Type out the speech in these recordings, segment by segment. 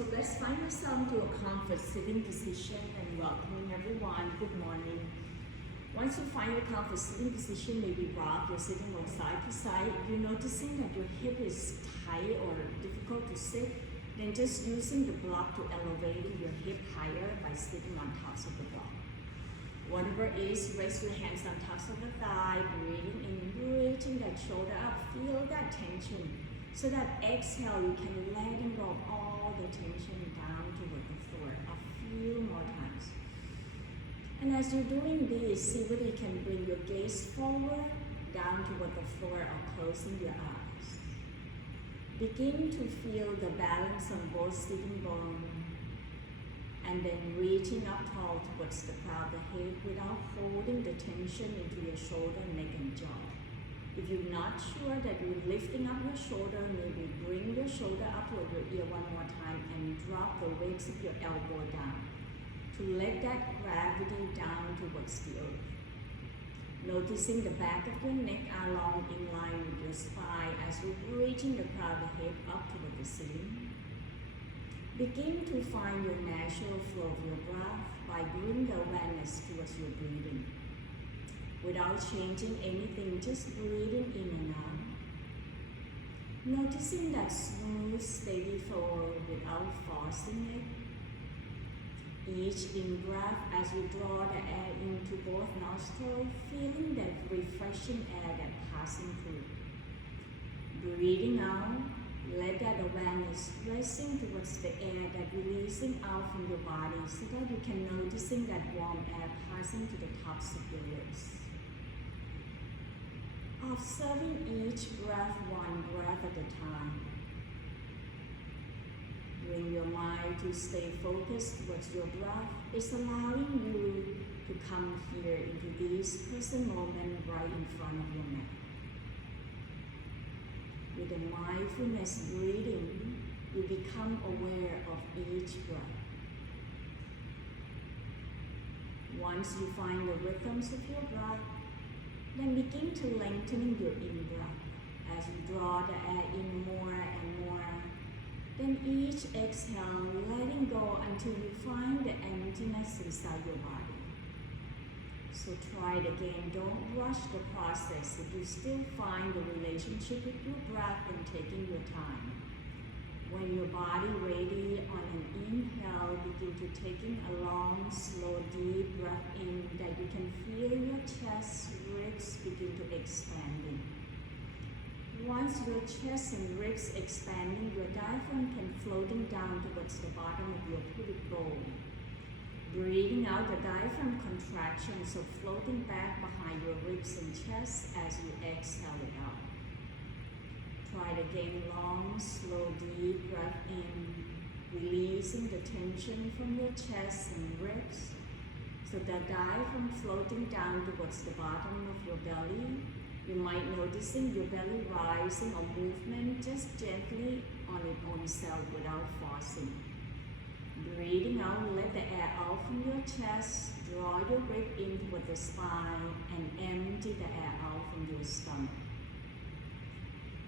So let's find yourself to a comfort sitting position and welcoming everyone. Good morning. Once you find your comfort sitting position, maybe rock, you're sitting on side to side, you're noticing that your hip is tight or difficult to sit, then just using the block to elevate your hip higher by sitting on tops of the block. Whatever it is, raise your hands on tops of the thigh, breathing in, reaching that shoulder up, feel that tension. So that exhale, you can let go of all the tension down toward the floor a few more times. And as you're doing this, see whether you can bring your gaze forward, down toward the floor, or closing your eyes. Begin to feel the balance on both sitting bones, and then reaching up tall towards the crown of the head without holding the tension into your shoulder, neck, and jaw. If you're not sure that you're lifting up your shoulder, maybe bring your shoulder up toward your ear one more time and drop the weights of your elbow down to let that gravity down towards the earth. Noticing the back of your neck along in line with your spine as you're reaching the crown of the head up toward the ceiling. Begin to find your natural flow of your breath by bringing the awareness towards your breathing. Without changing anything, just breathing in and out. Noticing that smooth, steady flow without forcing it. Each in-breath as you draw the air into both nostrils, feeling that refreshing air that passing through. Breathing out, let that awareness resting towards the air that releasing out from your body so that you can noticing that warm air passing to the tops of your lips. Observing each breath one breath at a time. Bring your mind to stay focused towards your breath. It's allowing you to come here into this present moment right in front of your neck. With a mindfulness breathing, you become aware of each breath. Once you find the rhythms of your breath, then begin to lengthening your in-breath as you draw the air in more and more. Then each exhale, letting go until you find the emptiness inside your body. So try it again. Don't rush the process. If you still find the relationship with your breath and taking your time. When your body ready, on an inhale, begin to taking a long, slow, deep breath in that you can feel your chest, ribs begin to expanding. Once your chest and ribs expanding, your diaphragm can floating down towards the bottom of your pubic bone. Breathing out the diaphragm contraction, so floating back behind your ribs and chest as you exhale it out. Try it again, long, slow, deep breath in, releasing the tension from your chest and ribs. So the diaphragm floating down towards the bottom of your belly. You might noticing your belly rising or movement just gently on its own self without forcing. Breathing out, let the air out from your chest, draw your rib in toward the spine and empty the air out from your stomach.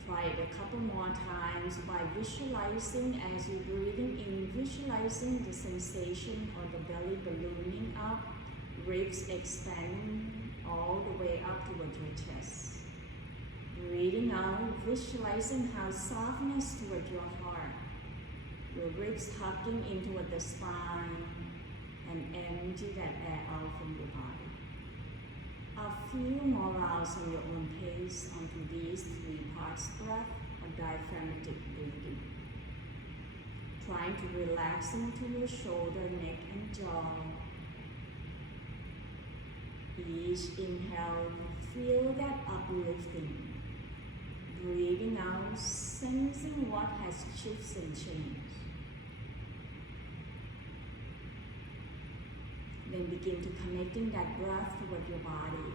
Try it a couple more times by visualizing as you're breathing in, visualizing the sensation of the belly ballooning up, ribs expanding all the way up toward your chest. Breathing out, visualizing how softness toward your heart, your ribs hugging into the spine, and empty that air out from your body. A few more rounds on your own pace onto these 3 parts breath of diaphragmatic breathing. Trying to relax into your shoulder, neck, and jaw. Each inhale, feel that uplifting. Breathing out, sensing what has shifted and changed. Then begin to connecting that breath toward your body,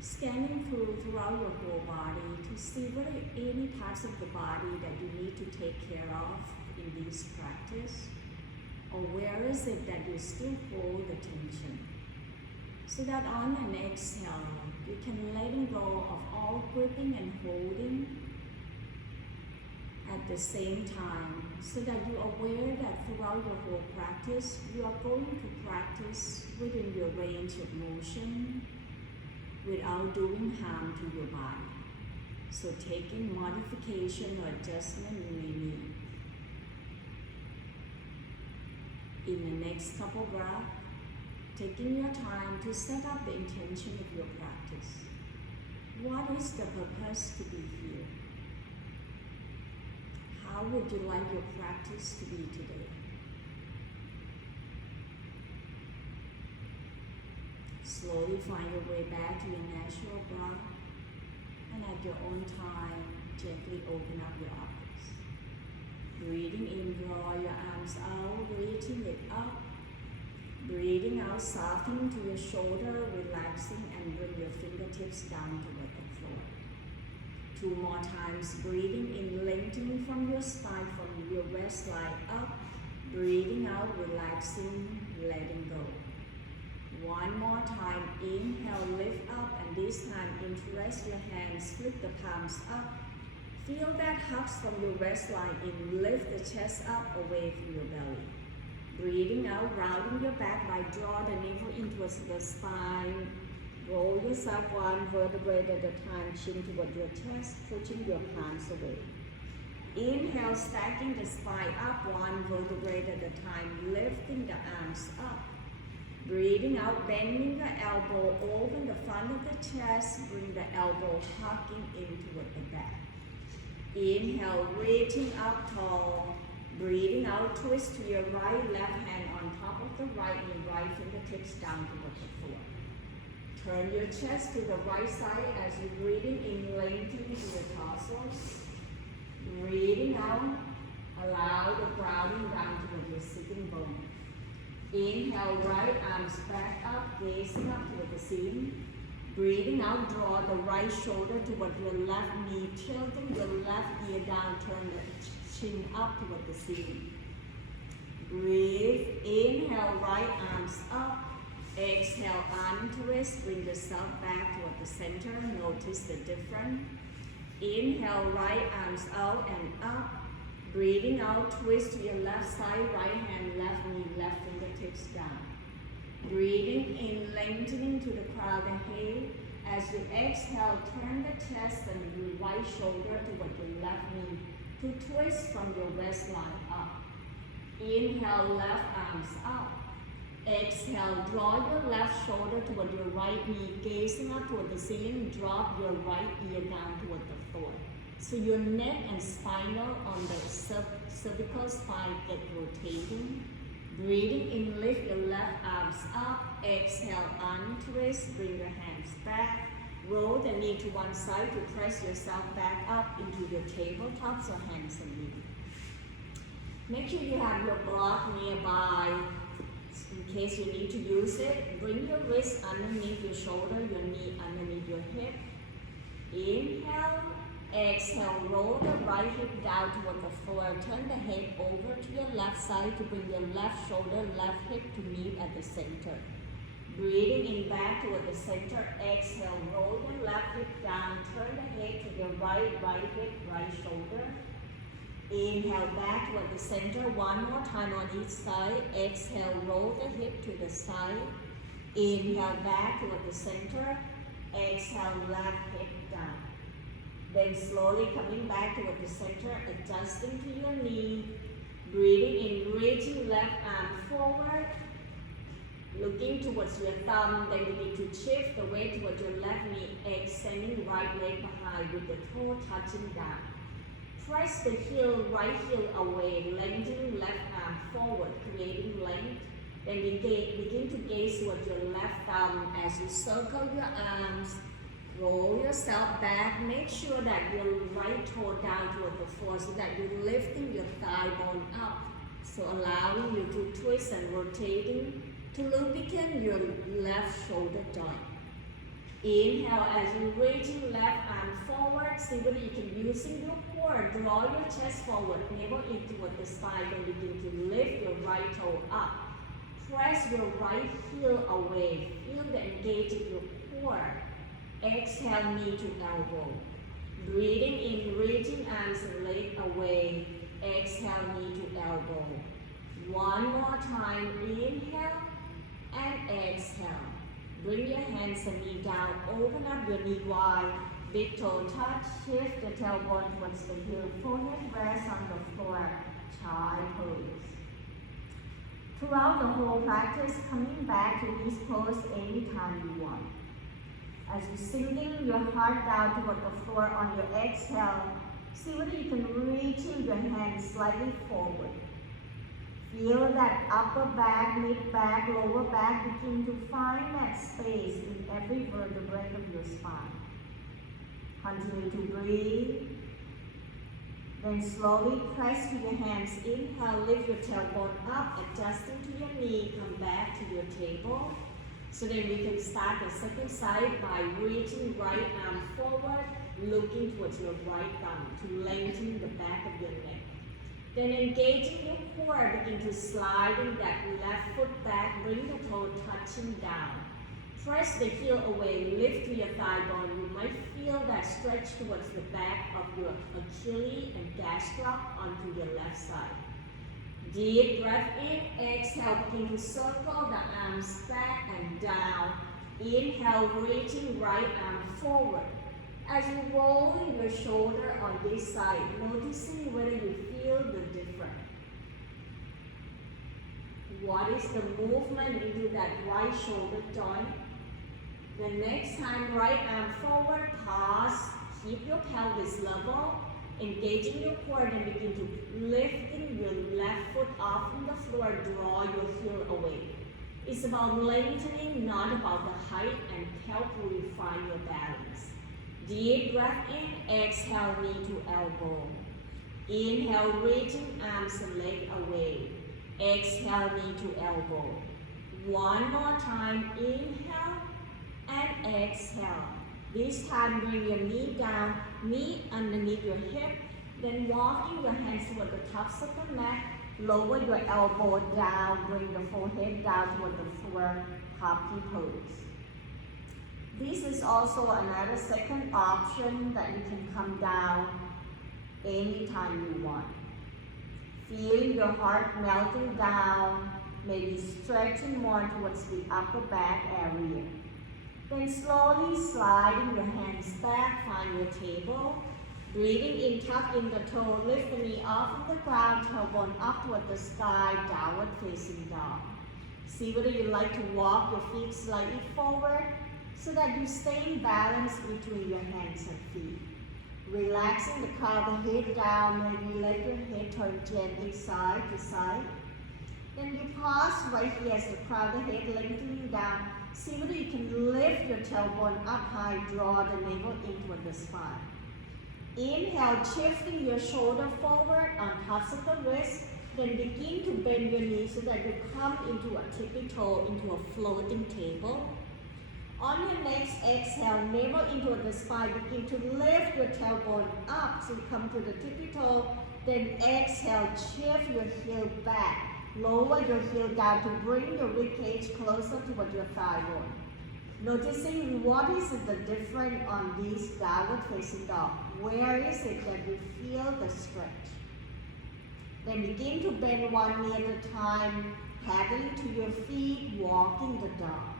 scanning throughout your whole body to see whether any parts of the body that you need to take care of in this practice, or where is it that you still hold the tension. So that on an exhale, you can let go of all gripping and holding. At the same time, so that you are aware that throughout your whole practice, you are going to practice within your range of motion without doing harm to your body. So taking modification or adjustment you may need. In the next couple breaths, taking your time to set up the intention of your practice. What is the purpose to be here? How would you like your practice to be today? Slowly find your way back to your natural breath, and at your own time, gently open up your eyes. Breathing in, draw your arms out, reaching it up. Breathing out, softening to your shoulder, relaxing, and bring your fingertips down toward the floor. 2 more times, breathing in, lengthening from your spine, from your waistline up. Breathing out, relaxing, letting go. 1 more time, inhale, lift up, and this time interlace your hands, flip the palms up. Feel that hugs from your waistline in, lift the chest up away from your belly. Breathing out, rounding your back by draw the navel in towards the spine. Roll yourself 1 vertebrae at a time, chin toward your chest, pushing your palms away. Inhale, stacking the spine up 1 vertebrae at a time, lifting the arms up. Breathing out, bending the elbow over the front of the chest, bring the elbow hugging in toward the back. Inhale, reaching up tall. Breathing out, twist to your right, left hand on top of the right knee, right fingertips down toward the floor. Turn your chest to the right side as you're breathing in, lengthening your torso. Breathing out, allow the grounding down toward your sitting bone. Inhale, right arms back up, gazing up toward the ceiling. Breathing out, draw the right shoulder toward your left knee, tilting your left ear down, turn the chin up toward the ceiling. Breathe, inhale, right arms up. Exhale, untwist, bring yourself back toward the center. Notice the difference. Inhale, right arms out and up. Breathing out, twist to your left side, right hand, left knee, left fingertips down. Breathing in, lengthening to the crown of the head. As you exhale, turn the chest and your right shoulder toward your left knee to twist from your waistline up. Inhale, left arms up. Exhale, draw your left shoulder toward your right knee, gazing up toward the ceiling. Drop your right ear down toward the floor. So your neck and spinal on the cervical spine get rotating. Breathing in, lift your left arms up. Exhale, untwist, bring your hands back. Roll the knee to one side to press yourself back up into your tabletops or hands and knees. Make sure you have your block nearby in case you need to use it. Bring your wrist underneath your shoulder, your knee underneath your hip. Inhale. Exhale, roll the right hip down toward the floor. Turn the head over to your left side to bring your left shoulder, left hip to meet at the center. Breathing in back toward the center. Exhale, roll the left hip down. Turn the head to your right hip, right shoulder. Inhale, back toward the center. 1 more time on each side. Exhale, roll the hip to the side. Inhale, back toward the center. Exhale, left hip down. Then slowly coming back toward the center, adjusting to your knee. Breathing in, reaching left arm forward. Looking towards your thumb, then you need to shift the weight towards your left knee, extending right leg behind with the toe touching down. Press the heel, right heel away, lengthening left arm forward, creating length. Then begin to gaze towards your left thumb as you circle your arms. Roll yourself back. Make sure that your right toe down toward the floor so that you're lifting your thigh bone up. So allowing you to twist and rotating to lubricate your left shoulder joint. Inhale as you're reaching left arm forward. See whether you can using your core. Draw your chest forward, navel in toward the spine, and begin to lift your right toe up. Press your right heel away. Feel the engage of your core. Exhale, knee to elbow. Breathing in, reaching arms and leg away. exhale, knee to elbow. One more time, inhale and exhale. Bring your hands and knee down, open up your knee wide, big toe touch, shift the tailbone towards the heel, forehead rest on the floor, child pose. Throughout the whole practice, coming back to this pose anytime you want. As you sinking your heart down toward the floor on your exhale, see whether you can reach your hands slightly forward. Feel that upper back, mid back, lower back begin to find that space in every vertebrae of your spine. Continue to breathe. Then slowly press to your hands. Inhale, lift your tailbone up, adjusting to your knee. Come back to your table. So then we can start the second side by reaching right arm forward, looking towards your right thumb to lengthen the back of your neck. Then engaging your core, begin to sliding that left foot back, bring the toe touching down. Press the heel away, lift to your thigh bone. You might feel that stretch towards the back of your Achilles and gastroc onto your left side. Deep breath in, exhale, begin to circle the arms back and down. Inhale, reaching right arm forward. As you roll your shoulder on this side, noticing whether you feel the difference. What is the movement into that right shoulder joint? The next time, right arm forward, pause, keep your pelvis level, engaging your core, and begin to lifting your left foot off from the floor, draw your heel away. It's about lengthening, not about the height, and help refine your balance. Deep breath in, exhale, knee to elbow. Inhale, reaching arms and leg away. Exhale, knee to elbow. One more time, inhale and exhale. This time, bring your knee down, knee underneath your hip, then walking your hands toward the tops of the mat, lower your elbow down, bring the forehead down toward the floor, happy pose. This is also another second option that you can come down anytime you want. Feeling your heart melting down, maybe stretching more towards the upper back area. Then slowly sliding your hands back, find your table. Breathing in, tuck in the toe, lift the knee off of the ground, tailbone up toward the sky, downward facing dog. See whether you like to walk your feet slightly forward so that you stay in balance between your hands and feet. Relaxing the crown, the head down, maybe let your head turn gently side to side. Then you pause right here as the crown, the head lengthening down. See whether you can lift your tailbone up high, draw the navel in toward the spine. Inhale, shifting your shoulder forward on tops of the wrist. Then begin to bend your knees so that you come into a tippy toe, into a floating table. On your next exhale, navel into the spine. Begin to lift your tailbone up so you come to the tippy toe. Then exhale, shift your heel back. Lower your heel down to bring your ribcage closer toward your thigh bone. Noticing what is the difference on this downward facing dog. Where is it that you feel the stretch? Then begin to bend one knee at a time, paddling to your feet, walking the dog.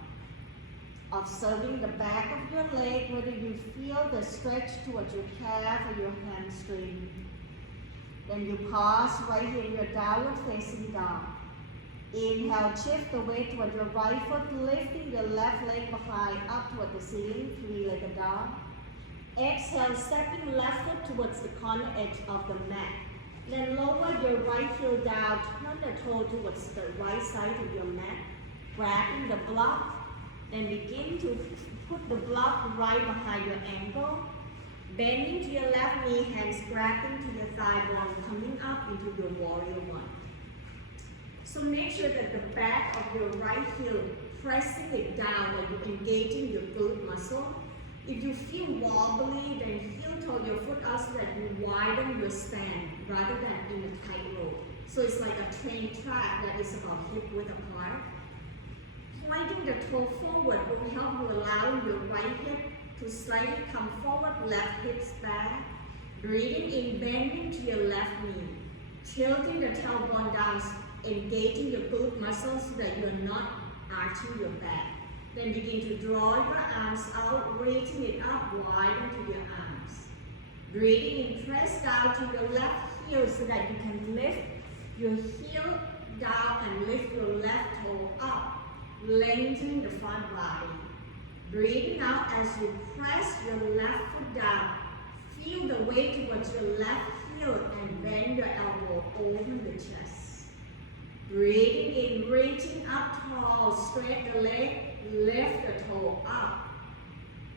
Observing the back of your leg, whether you feel the stretch towards your calf or your hamstring. Then you pause right here in your downward facing dog. Inhale, shift the weight toward your right foot, lifting your left leg behind up toward the ceiling, three-legged dog. Exhale, stepping left foot towards the corner edge of the mat. Then lower your right heel down, turn the toe towards the right side of your mat, grabbing the block. Then begin to put the block right behind your ankle. Bending to your left knee, hands grabbing to your thigh bone, coming up into your warrior one. So make sure that the back of your right heel, pressing it down, that you're engaging your glute muscle. If you feel wobbly, then heel toe your foot out so that you widen your stand rather than in a tight rope. So it's like a train track that is about hip width apart. Pointing the toe forward will help you allow your right hip to slightly come forward, left hips back. Breathing in, bending to your left knee. tilting the tailbone down, engaging your glute muscles so that you're not arching your back. Then begin to draw your arms out, raising it up wide into your arms. Breathing in, press down to your left heel so that you can lift your heel down and lift your left toe up, lengthening the front body. Breathing out as you press your left foot down. Feel the weight towards your left heel and bend your elbow over the chest. Breathing in, reaching up tall, straight the leg, lift the toe up.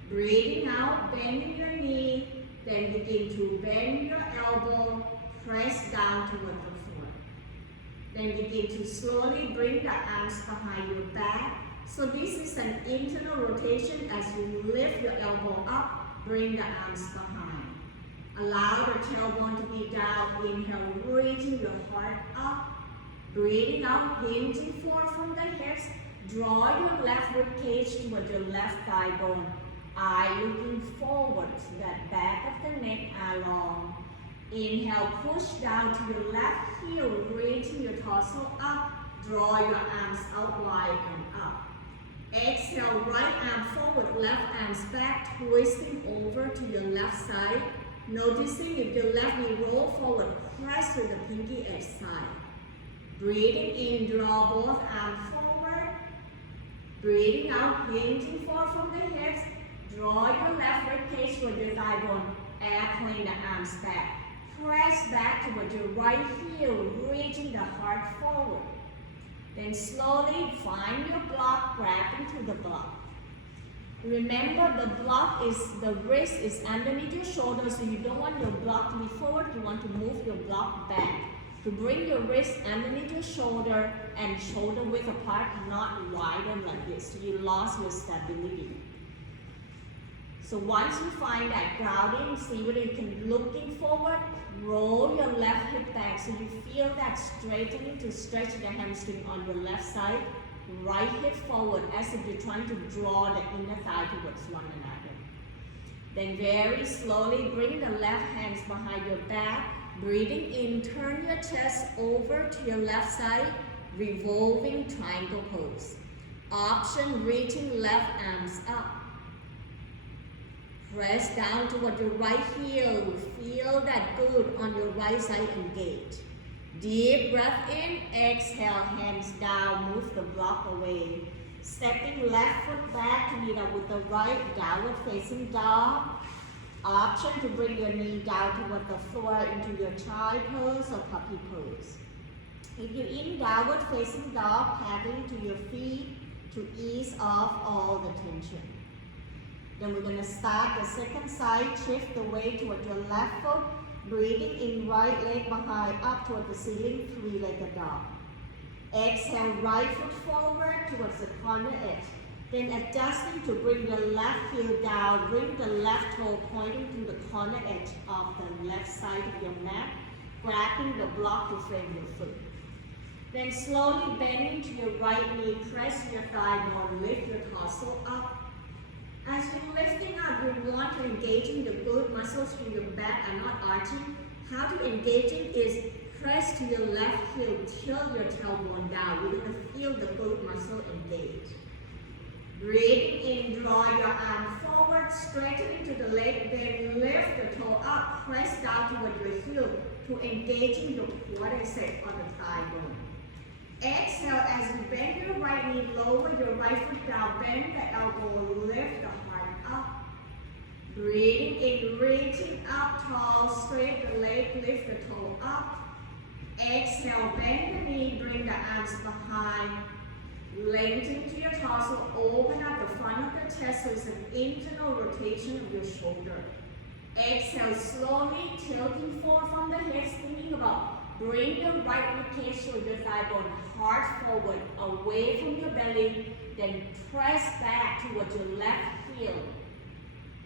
Breathing out, bending your knee, then begin to bend your elbow, press down toward the floor. Then begin to slowly bring the arms behind your back. So this is an internal rotation as you lift your elbow up, bring the arms behind. Allow the tailbone to be down. Inhale, reaching your heart up. Breathing out, hinging forward from the hips. Draw your left rib cage toward your left thigh bone. Eye looking forward so that back of the neck are long. Inhale, push down to your left heel, reaching your torso up. Draw your arms out wide and up. Exhale, right arm forward, left arms back, twisting over to your left side. Noticing if your left knee roll forward, press to the pinky edge side. Breathing in, draw both arms forward. Breathing out, hinging forward from the hips. Draw your left rib cage toward your thigh bone. Airplane the arms back. Press back toward your right heel, reaching the heart forward. Then slowly find your block, grabbing to the block. Remember, the wrist is underneath your shoulder, so you don't want your block to be forward, you want to move your block back. To bring your wrist underneath your shoulder and shoulder width apart, not widen like this, so you lost your stability. So once you find that grounding, see whether you can, looking forward, roll your left hip back so you feel that straightening to stretch the hamstring on your left side. Right hip forward as if you're trying to draw the inner thigh towards one another. Then very slowly bring the left hands behind your back. Breathing in, turn your chest over to your left side. Revolving triangle pose. Option, reaching left arms up. Press down toward your right heel. Feel that glute on your right side engage. Deep breath in, exhale, hands down, move the block away. Stepping left foot back to meet up with the right, downward facing dog. Option to bring your knee down toward the floor into your child pose or puppy pose. If you're in downward facing dog, paddling to your feet to ease off all the tension. Then we're going to start the second side, shift the weight toward your left foot. Breathing in, right leg behind, up toward the ceiling, three-legged dog. Exhale, right foot forward towards the corner edge. Then adjusting to bring the left heel down, bring the left toe pointing to the corner edge of the left side of your mat, grabbing the block to frame your foot. Then slowly bending to your right knee, press your thigh bone, lift your torso up. As you're lifting up, you want to engage in the glute muscles in your back and not arching. How to engage it is press to your left heel, tilt your tailbone down. You're going to feel the glute muscle engage. Breathing in, draw your arm forward, straighten into the leg, then lift the toe up, press down toward your heel to engage in your quadricep on the thigh bone. Exhale as you bend your right knee, lower your right foot down, bend the elbow, lift the heart up. Breathing in, reaching up tall, straight the leg, lift the toe up. Exhale, bend the knee, bring the arms behind. Lengthen to your torso, open up the front of the chest so it's an internal rotation of your shoulder. Exhale, slowly tilting forward from the hips, thinking about bring your right rib cage to your thigh bone, heart forward, away from your belly, then press back towards your left heel.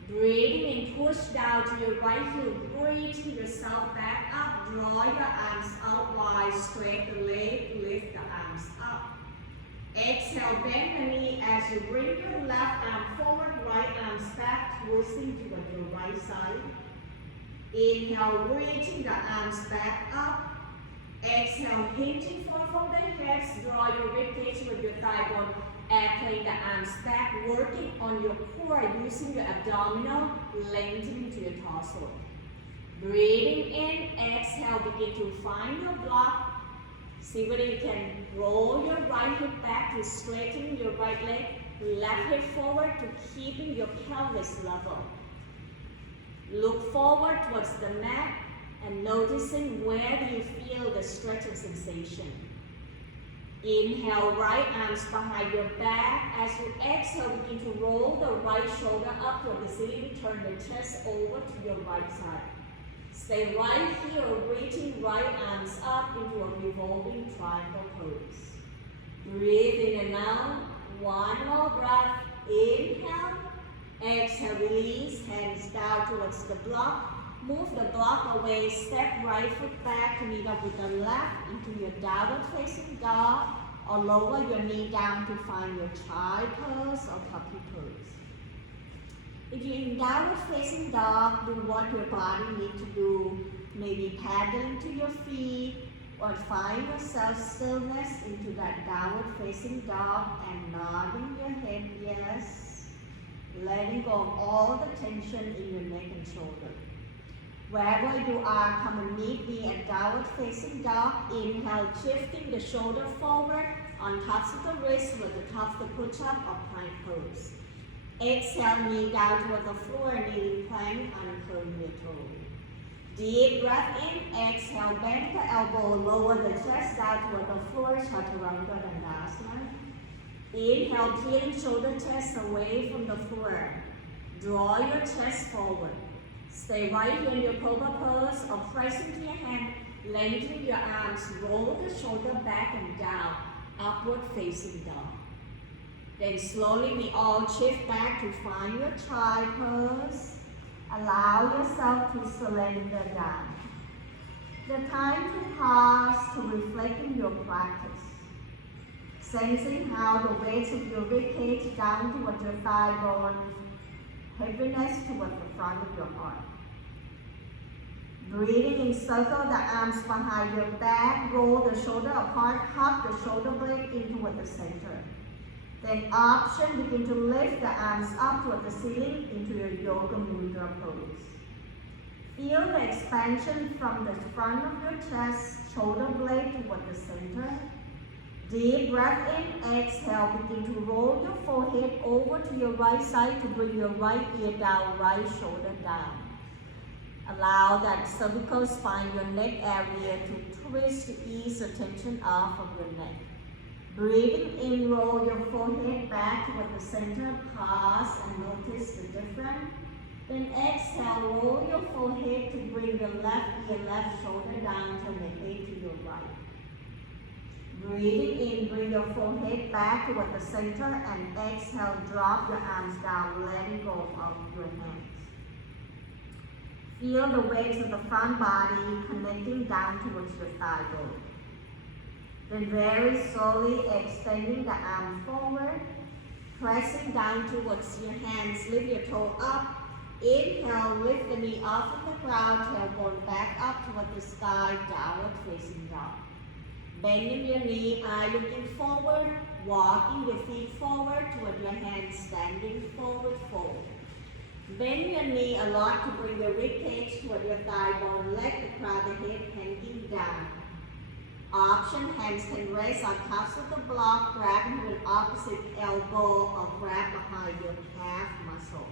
Breathing in, push down to your right heel, reaching yourself back up, draw your arms out wide, straight the leg, lift the arms up. Exhale, bend the knee as you bring your left arm forward, right arms back, twisting toward your right side. Inhale, reaching the arms back up. Exhale, hinging forward from the hips, draw your ribcage with your thigh bone, airplane the arms back, working on your core using your abdominal, lengthening to your torso. Breathing in, exhale, begin to find your block. See whether you can roll your right hip back to straighten your right leg, left hip forward to keeping your pelvis level. Look forward towards the mat and noticing where you feel the stretching sensation. Inhale, right arms behind your back. As you exhale, begin to roll the right shoulder up toward the ceiling. Turn the chest over to your right side. Stay right here, reaching right arms up into a revolving triangle pose. Breathe in and out. One more breath. Inhale. Exhale, release. Hands down towards the block. Move the block away. Step right foot back to meet up with the left into your downward facing dog, or lower your knee down to find your child pose or puppy pose. If you're in downward facing dog, do what your body needs to do. Maybe paddling to your feet, or find yourself stillness into that downward facing dog and nodding your head yes. Letting go of all the tension in your neck and shoulder. Wherever you are, come and meet me at downward facing dog. Inhale, shifting the shoulder forward on tops of the wrist with the tops to push up or plank pose. Exhale, knee down toward the floor, kneeling plank, uncurling your toe. Deep breath in, exhale, bend the elbow, lower the chest down toward the floor, Chaturanga Dandasana. Inhale, peeling shoulder chest away from the floor. Draw your chest forward. Stay right here in your cobra pose, or press into your hand, lengthening your arms, roll the shoulder back and down, upward facing dog. Then slowly we all shift back to find your child pose. Allow yourself to surrender down. The time to pause to reflect in your practice. Sensing how the weights of your ribcage down towards your thigh bone, heaviness towards the front of your heart. Breathing in circle the arms behind your back, roll the shoulder apart, hug the shoulder blade in toward the center. Then option, begin to lift the arms up toward the ceiling into your yoga mudra pose. Feel the expansion from the front of your chest, shoulder blade toward the center. Deep breath in, exhale, begin to roll your forehead over to your right side to bring your right ear down, right shoulder down. Allow that cervical spine, your neck area to twist to ease the tension off of your neck. Breathing in, roll your forehead back toward the center, pause and notice the difference. Then exhale, roll your forehead to bring the left ear, left shoulder down, turn the head to your right. Breathing in, bring your forehead back toward the center, and exhale, drop your arms down, letting go of your hands. Feel the weights of the front body connecting down towards your thigh bone. Then very slowly extending the arm forward, pressing down towards your hands, lift your toe up. Inhale, lift the knee off of the ground, tailbone back up toward the sky, downward facing dog. Bending your knee, eye looking forward, walking your feet forward toward your hands, standing forward, fold. Bend your knee a lot to bring your ribcage toward your thigh bone, let the crown of the head hanging down. Option, hands can rest on tops of the block, grabbing with opposite elbow or grab behind your calf muscle.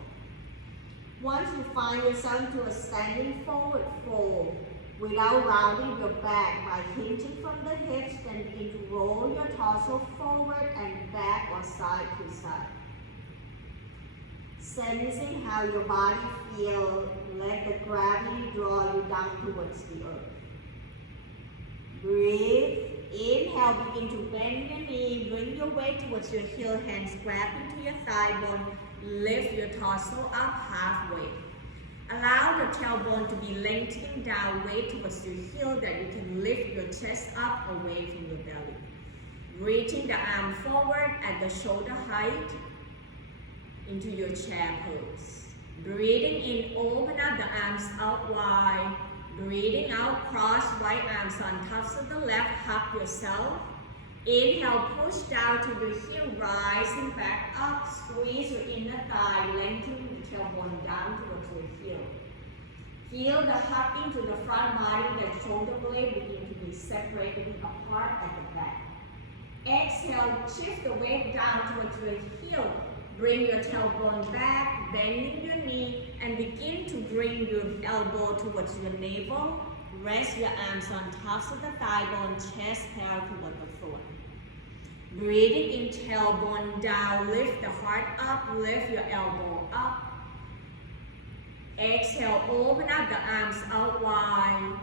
Once you find yourself into a standing forward fold, without rounding your back, by hinging from the hips, then begin to roll your torso forward and back or side to side. Sensing how your body feels, let the gravity draw you down towards the earth. Breathe. Inhale, begin to bend your knee, bring your weight towards your heel, hands grab into your thigh bone, lift your torso up halfway. Allow the tailbone to be lengthening down, weight towards your heel that you can lift your chest up away from your belly. Reaching the arm forward at the shoulder height into your chair pose. Breathing in, open up the arms out wide. Breathing out, cross right arms on tops of the left, hug yourself. Inhale, push down to the heel, rising back up, squeeze your inner thigh, lengthening the tailbone down towards your heel. Feel the hug into the front body, the shoulder blade begin to be separated apart at the back. Exhale, shift the weight down towards your heel. Bring your tailbone back, bending your knee, and begin to bring your elbow towards your navel. Rest your arms on tops of the thigh bone, chest parallel toward the floor. Breathing in, tailbone down, lift the heart up, lift your elbow up. Exhale, open up the arms out wide.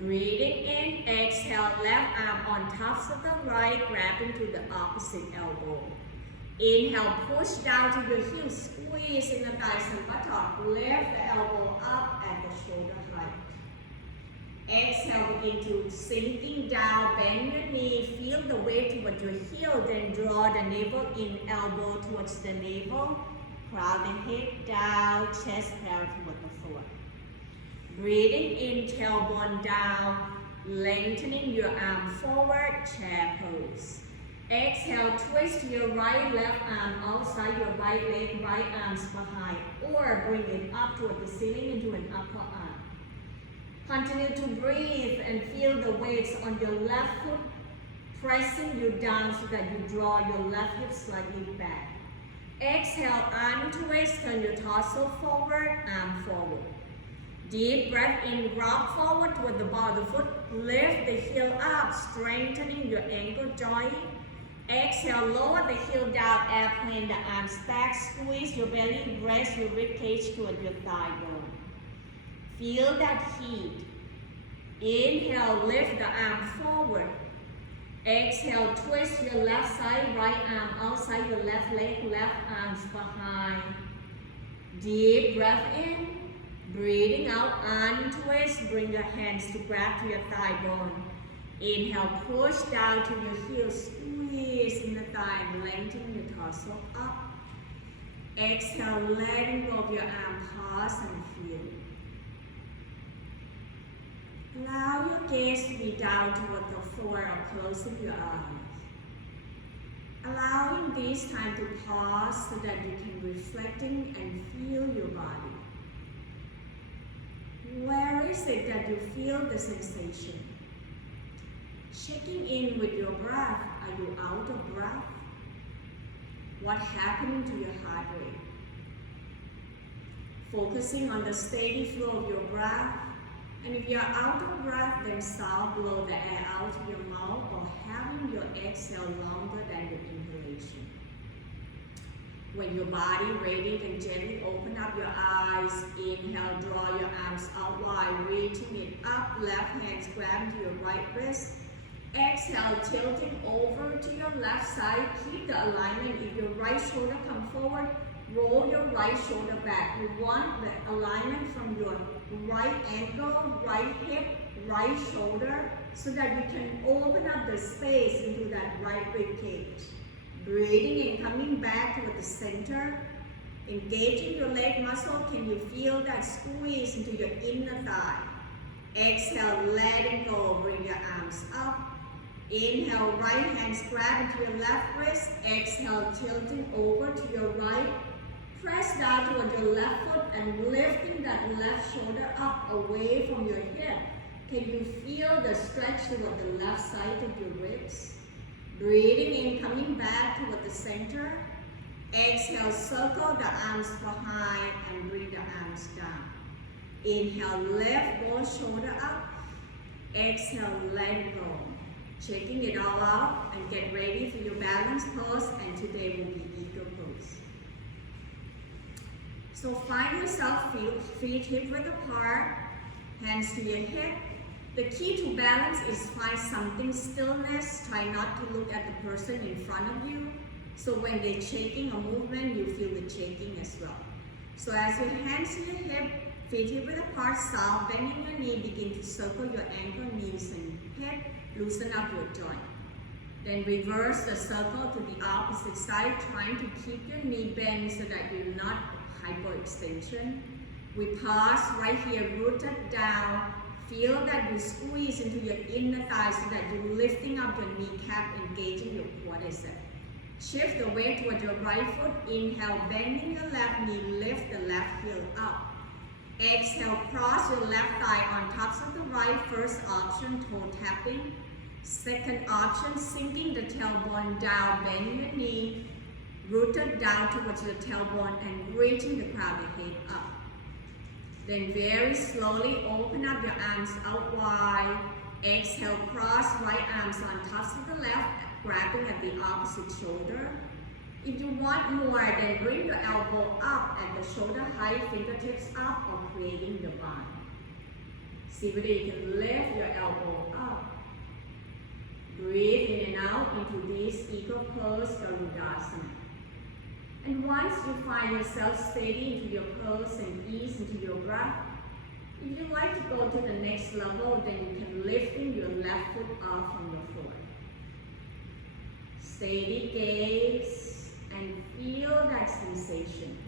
Breathing in, exhale, left arm on tops of the right, grabbing to the opposite elbow. Inhale, push down to your heels, squeeze in the thighs and buttock, lift the elbow up at the shoulder height. Exhale, begin to sinking down, bend your knee, feel the weight towards your heel, then draw the navel in, elbow towards the navel, crown the head down, chest parallel toward the floor. Breathing in, tailbone down, lengthening your arm forward, chair pose. Exhale, twist your right left arm outside your right leg, right arms behind, or bring it up toward the ceiling into an upper arm. Continue to breathe and feel the weights on your left foot pressing you down so that you draw your left hip slightly back. Exhale, untwist, turn your torso forward, arm forward. Deep breath in, rock forward toward the ball of the foot, lift the heel up, strengthening your ankle joint. Exhale, lower the heel down, airplane the arms back, squeeze your belly, rest your rib cage toward your thigh bone. Feel that heat. Inhale, lift the arm forward. Exhale, twist your left side, right arm outside your left leg, left arms behind. Deep breath in, breathing out, untwist, bring your hands to grab to your thigh bone. Inhale, push down to your heels, squeeze in the thigh, lengthen your torso up. Exhale, letting go of your arm, pause and feel. Allow your gaze to be down toward the floor or closing your eyes. Allowing this time to pause so that you can reflecting and feel your body. Where is it that you feel the sensation? Checking in with your breath. Are you out of breath? What happened to your heart rate? Focusing on the steady flow of your breath. And if you are out of breath, then stop, blow the air out of your mouth or having your exhale longer than your inhalation. When your body ready, then gently open up your eyes. Inhale, draw your arms out wide, reaching it up. Left hand grab to your right wrist. Exhale, tilting over to your left side. Keep the alignment. If your right shoulder come forward, roll your right shoulder back. You want the alignment from your right ankle, right hip, right shoulder, so that you can open up the space into that right rib cage. Breathing and coming back toward the center. Engaging your leg muscle. Can you feel that squeeze into your inner thigh? Exhale, letting go. Bring your arms up. Inhale, right hands grab into your left wrist. Exhale, tilting over to your right. Press down toward your left foot and lifting that left shoulder up away from your hip. Can you feel the stretch toward the left side of your ribs? Breathing in, coming back toward the center. Exhale, circle the arms behind and bring the arms down. Inhale, lift both shoulders up. Exhale, let go. Checking it all out and get ready for your balance pose, and today will be eagle pose. So find yourself feet hip width apart, hands to your hip. The key to balance is find something stillness. Try not to look at the person in front of you. So when they're shaking or movement, you feel the shaking as well. So as your hands to your hip, feet hip width apart, soft, bending your knee, begin to circle your ankle, knees and hip, loosen up your joint. Then reverse the circle to the opposite side, trying to keep your knee bent so that you're not hyperextension. We pause right here, rooted down, Feel that you squeeze into your inner thigh so that you're lifting up your kneecap, engaging your quadricep. Shift the weight toward your right foot. Inhale, bending your left knee, lift the left heel up. Exhale, cross your left thigh on tops of the right. First option, toe tapping. Second option, sinking the tailbone down, bending your knee, rooted down towards your tailbone and reaching the crown of the head up. Then very slowly open up your arms out wide. Exhale, cross right arms on tops of the left, grabbing at the opposite shoulder. If you want more, then bring your elbow up at the shoulder height, fingertips up, or creating the bind. See whether you can lift your elbow up. Breathe in and out into this eagle pose, Garudasana. And once you find yourself steady into your pose and ease into your breath, if you like to go to the next level, then you can lift your left foot off from the floor. Steady gaze and feel that sensation.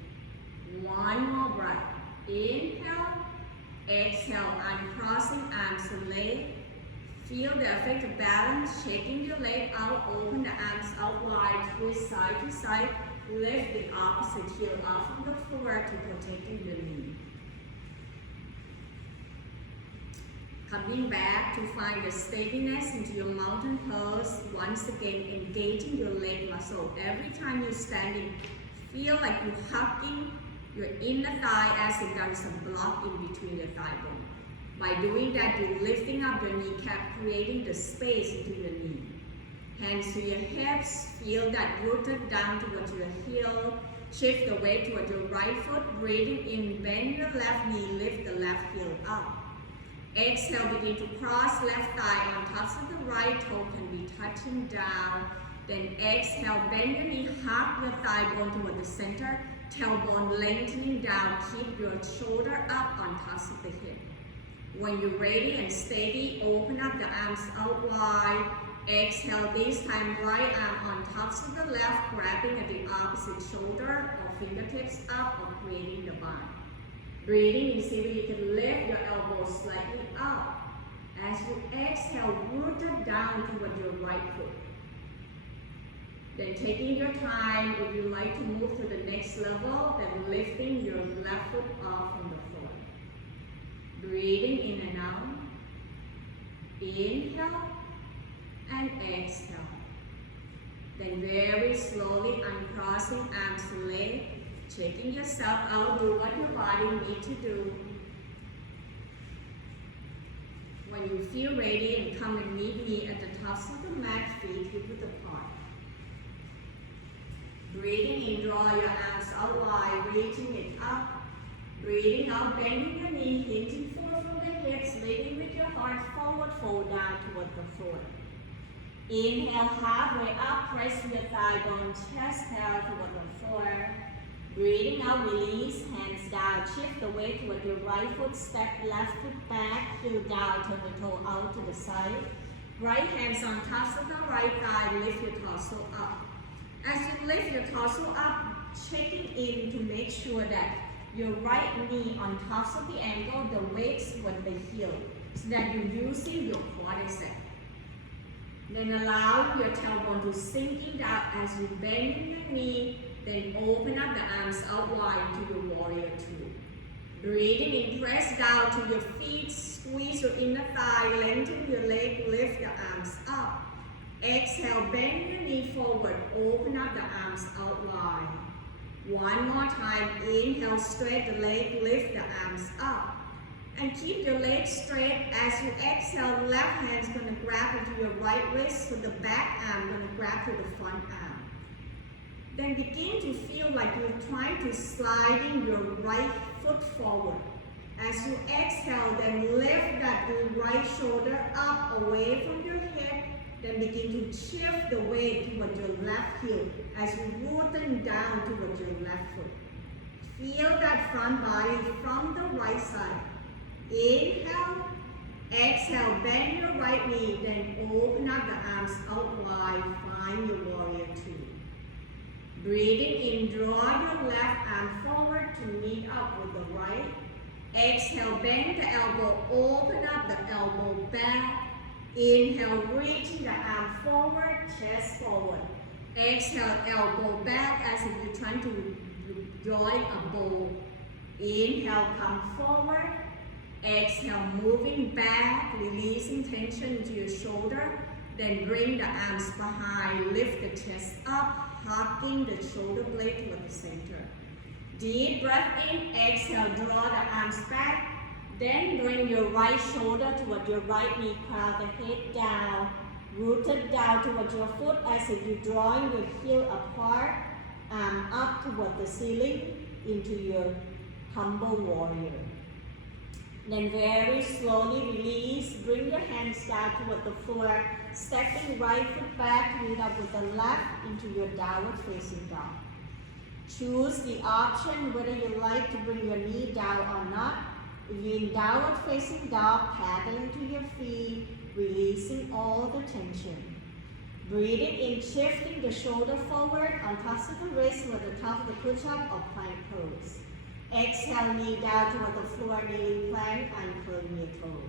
One more breath. Inhale, exhale, uncrossing arms and legs. Feel the effect of balance, shaking your leg out, open the arms out wide, twist side to side, lift the opposite heel off of the floor to protect your knee. Coming back to find the steadiness into your mountain pose, once again engaging your leg muscle. Every time you're standing, feel like you're hugging your inner thigh as if there is a block in between the thigh bone. By doing that, you're lifting up your kneecap, creating the space into your knee. Hands to your hips, feel that rooted down towards your heel. Shift the weight toward your right foot, breathing in, bend your left knee, lift the left heel up. Exhale, begin to cross left thigh on tops of the right toe, can be touching down. Then exhale, bend your knee, hug your thigh bone toward the center, tailbone lengthening down, keep your shoulder up on tops of the hip. When you're ready and steady, open up the arms out wide. Exhale, this time right arm on tops of the left, grabbing at the opposite shoulder or fingertips up or creating the bind. Breathing, you see where you can lift your elbows slightly up. As you exhale, rooted down toward your right foot. Then taking your time, if you like to move to the next level, then lifting your left foot off from the floor. Breathing in and out. Inhale and exhale. Then very slowly uncrossing arms and legs, checking yourself out, do what your body needs to do. When you feel ready, and come and meet me at the tops of the mat, feet hip width apart. Breathing in, draw your arms out wide, reaching it up. Breathing out, bending your knee, hinging forward from the hips, leading with your heart forward, fold down toward the floor. Inhale, halfway up, press your thigh bone, chest down toward the floor. Breathing out, release, hands down, shift the weight toward your right foot, step left foot back, heel down, turn the toe out to the side. Right hands on tops of the right thigh, lift your torso up. As you lift your torso up, checking in to make sure that your right knee on tops of the ankle, the weights with the heel, so that you're using your quadricep. Then allow your tailbone to sinking down as you bend your knee, then open up the arms out wide to your warrior two. Breathing in, press down to your feet, squeeze your inner thigh, lengthen your leg, lift the arms up. Exhale, bend your knee forward, open up the arms out wide. One more time, inhale, straight the leg, lift the arms up. And keep your legs straight. As you exhale, left hand's going to grab into your right wrist, so the back arm going to grab to the front arm. Then begin to feel like you're trying to slide in your right foot forward. As you exhale, then lift that right shoulder up away from your hip. Then begin to shift the weight toward your left heel as you rooting down toward your left foot. Feel that front body from the right side. Inhale, exhale, bend your right knee, then open up the arms out wide, find your warrior two. Breathing in, draw your left arm forward to meet up with the right. Exhale, bend the elbow, open up the elbow back. Inhale, reaching the arm forward, chest forward. Exhale, elbow back as if you're trying to join a bow. Inhale, come forward. Exhale, moving back, releasing tension into your shoulder. Then bring the arms behind, lift the chest up, hugging the shoulder blade toward the center. Deep breath in, exhale, draw the arms back. Then bring your right shoulder toward your right knee, crown the head down, rooted down toward your foot as if you're drawing your heel apart, arm up toward the ceiling into your humble warrior. Then very slowly release, bring your hands down toward the floor, stepping right foot back, meet up with the left into your downward facing dog. Choose the option whether you like to bring your knee down or not. If you're in downward facing dog, paddling to your feet, releasing all the tension. Breathing in, shifting the shoulder forward, uncross the wrist with the top of the push-up or plank pose. Exhale, knee down toward the floor, kneeling plank, uncurling your toe.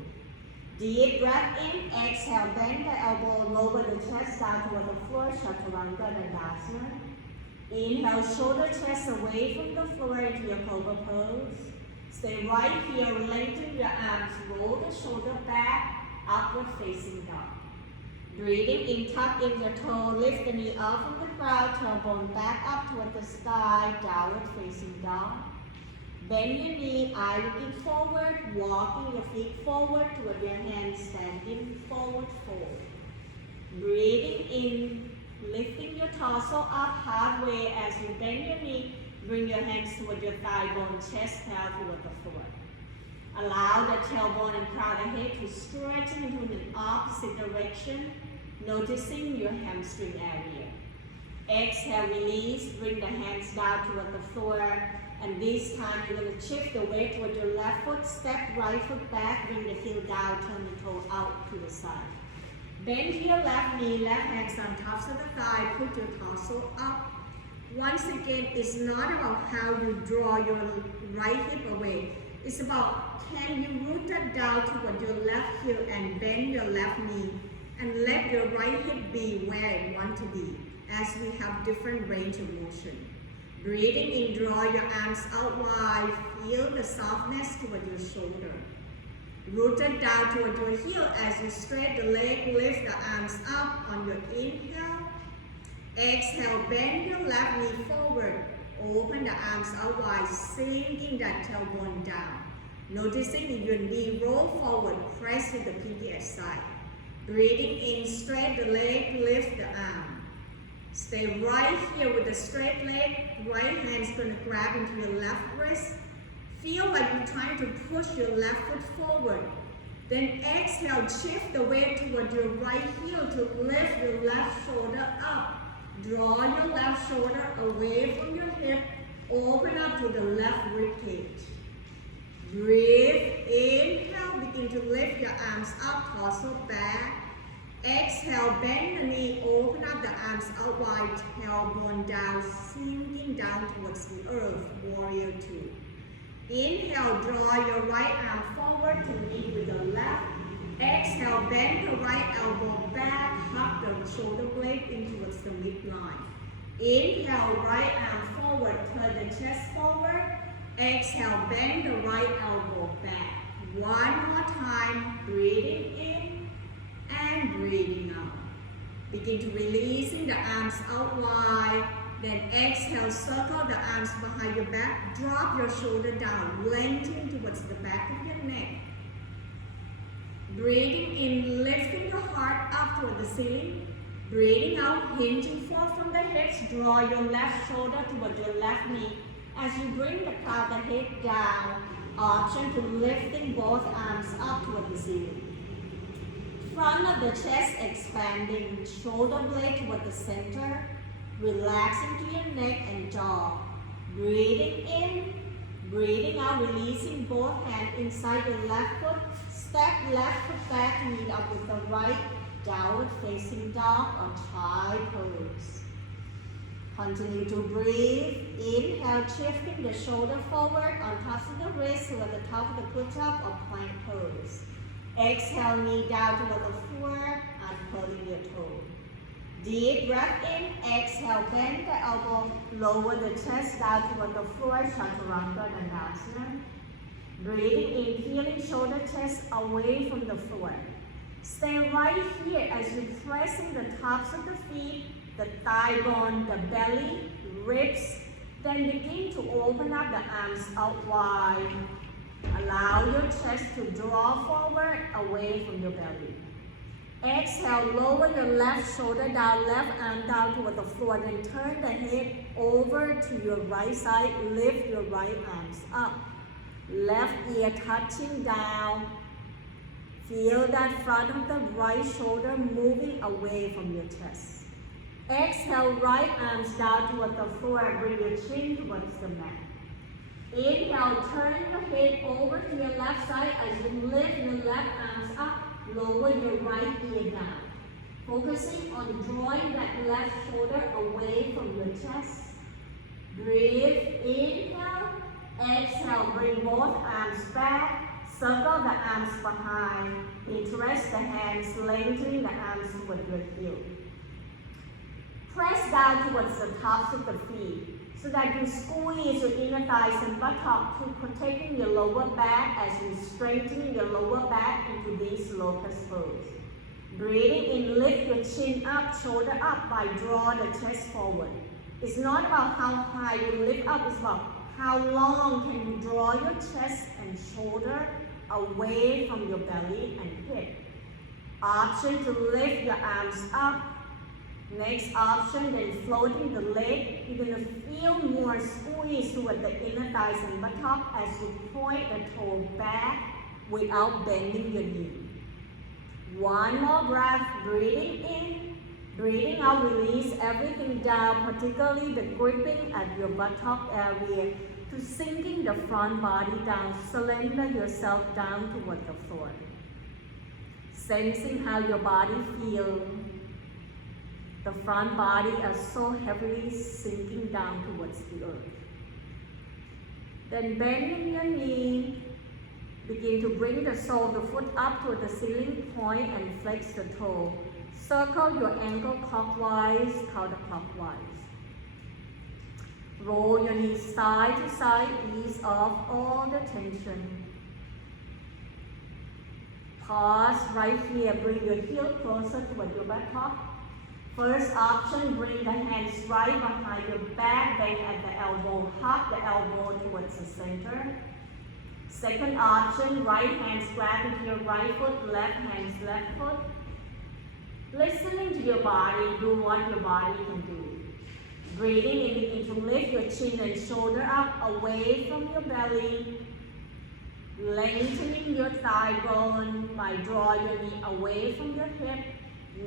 Deep breath in, exhale, bend the elbow, lower the chest down toward the floor, Chaturanga Dandasana. Inhale, shoulder chest away from the floor into your cobra pose. Stay right here, lengthen your arms, roll the shoulder back, upward facing dog. Breathing in, tuck in your toe, lift the knee up from the ground, tailbone back up toward the sky, downward facing dog. Bend your knee, eye looking forward, walking your feet forward toward your hands, standing forward fold. Breathing in, lifting your torso up halfway as you bend your knee, bring your hands toward your thigh bone, chest down toward the floor. Allow the tailbone and crown of the head to stretch into the opposite direction, noticing your hamstring area. Exhale, release, bring the hands down toward the floor, and this time you're going to shift the weight toward your left foot, step right foot back, bring the heel down, turn the toe out to the side. Bend your left knee, left hands on tops of the thigh, put your torso up. Once again, it's not about how you draw your right hip away. It's about can you root that down toward your left heel and bend your left knee and let your right hip be where it wants to be as we have different range of motion. Breathing in, draw your arms out wide, feel the softness toward your shoulder. Rooted down toward your heel as you straight the leg, lift the arms up on your inhale. Exhale, bend your left knee forward, open the arms out wide, sinking that tailbone down. Noticing your knee roll forward, press with the pinky at side. Breathing in, straight the leg, lift the arm. Stay right here with the straight leg, right hand's going to grab into your left wrist. Feel like you're trying to push your left foot forward. Then exhale, shift the weight toward your right heel to lift your left shoulder up. Draw your left shoulder away from your hip, open up to the left rib cage. Breathe, inhale, begin to lift your arms up, torso back. Exhale, bend the knee, open up the arms out wide, tailbone down, sinking down towards the earth, warrior two. Inhale, draw your right arm forward to meet with the left. Exhale, bend the right elbow back, hug the shoulder blade in towards the midline. Inhale, right arm forward, turn the chest forward. Exhale, bend the right elbow back. One more time, breathing in and breathing out. Begin to releasing the arms out wide. Then exhale, circle the arms behind your back. Drop your shoulder down, lengthen towards the back of your neck. Breathing in, lifting the heart up toward the ceiling. Breathing out, hinging forward from the hips. Draw your left shoulder toward your left knee. As you bring the crown of the head down, option to lifting both arms up toward the ceiling. Front of the chest expanding, shoulder blade toward the center. Relaxing to your neck and jaw. Breathing in, breathing out, releasing both hands inside your left foot. Step left foot back, meet up with the right, downward facing dog or child pose. Continue to breathe. Inhale, shifting the shoulder forward on top of the wrist toward the top of the push-up or plank pose. Exhale, knee down toward the floor, uncurling your toe. Deep breath in. Exhale, bend the elbow, lower the chest down toward the floor, Chaturanga Dandasana. Breathing in, peeling shoulder, chest away from the floor. Stay right here as you press in the tops of the feet, the thigh bone, the belly, ribs. Then begin to open up the arms out wide. Allow your chest to draw forward away from your belly. Exhale, lower your left shoulder down, left arm down toward the floor. Then turn the head over to your right side. Lift your right arms up. Left ear touching down. Feel that front of the right shoulder moving away from your chest. Exhale, right arms down toward the floor. Bring your chin towards the mat. Inhale, turn your head over to your left side as you lift your left arms up. Lower your right ear down. Focusing on drawing that left shoulder away from your chest. Breathe. Inhale. Exhale, bring both arms back. Circle the arms behind. Interlace the hands, lengthening the arms with your heel. Press down towards the tops of the feet so that you squeeze your inner thighs and buttock to protecting your lower back as you strengthen your lower back into this locust pose. Breathing in, lift your chin up, shoulder up by draw the chest forward. It's not about how high you lift up, it's about how long can you draw your chest and shoulder away from your belly and hip. Option to lift your arms up. Next option, then floating the leg. You're going to feel more squeeze toward the inner thighs and buttock as you point the toe back without bending your knee. One more breath, breathing in, breathing out, release everything down, particularly the gripping at your buttock area, to sinking the front body down. Surrender yourself down toward the floor. Sensing how your body feels. The front body is so heavily sinking down towards the earth. Then bending your knee, begin to bring the sole of the foot up to the ceiling point and flex the toe. Circle your ankle clockwise, counterclockwise. Roll your knees side to side, ease off all the tension. Pause right here, bring your heel closer toward your buttock. First option, bring the hands right behind your back, bend at the elbow, hug the elbow towards the center. Second option, right hands grab into your right foot, left hands left foot. Listening to your body, do what your body can do. Breathing in, begin to lift your chin and shoulder up away from your belly. Lengthening your thigh bone by drawing your knee away from your hip.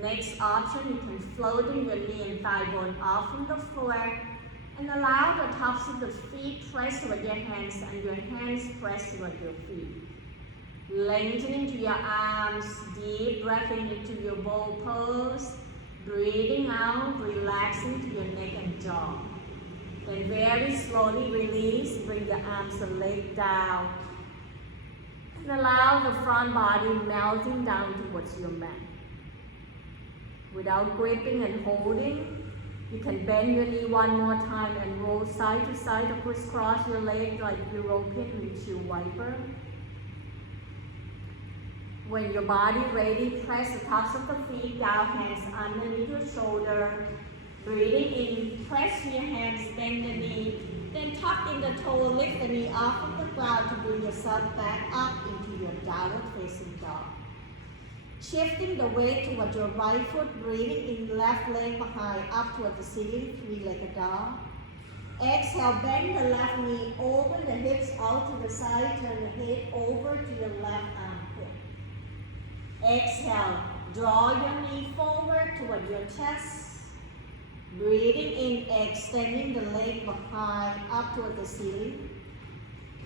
Next option, you can float your knee and thigh bone off from the floor and allow the tops of the feet press with your hands and your hands press with your feet. Lengthening to your arms, deep breath into your bow pose. Breathing out, relaxing to your neck and jaw. Then very slowly release, bring the arms and leg down. And allow the front body melting down towards your mat. Without gripping and holding, you can bend your knee one more time and roll side to side or crisscross your leg like European windshield wiper. When your body ready, press the tops of the feet down, hands underneath your shoulder. Breathing in, press your hands, bend the knee. Then tuck in the toe, lift the knee off of the ground to bring yourself back up into your downward facing dog. Shifting the weight toward your right foot, breathing in, left leg behind, up toward the ceiling, three-legged dog. Exhale, bend the left knee, open the hips out to the side, turn the head over to your left armpit. Exhale, draw your knee forward toward your chest. Breathing in, extending the leg behind, up toward the ceiling.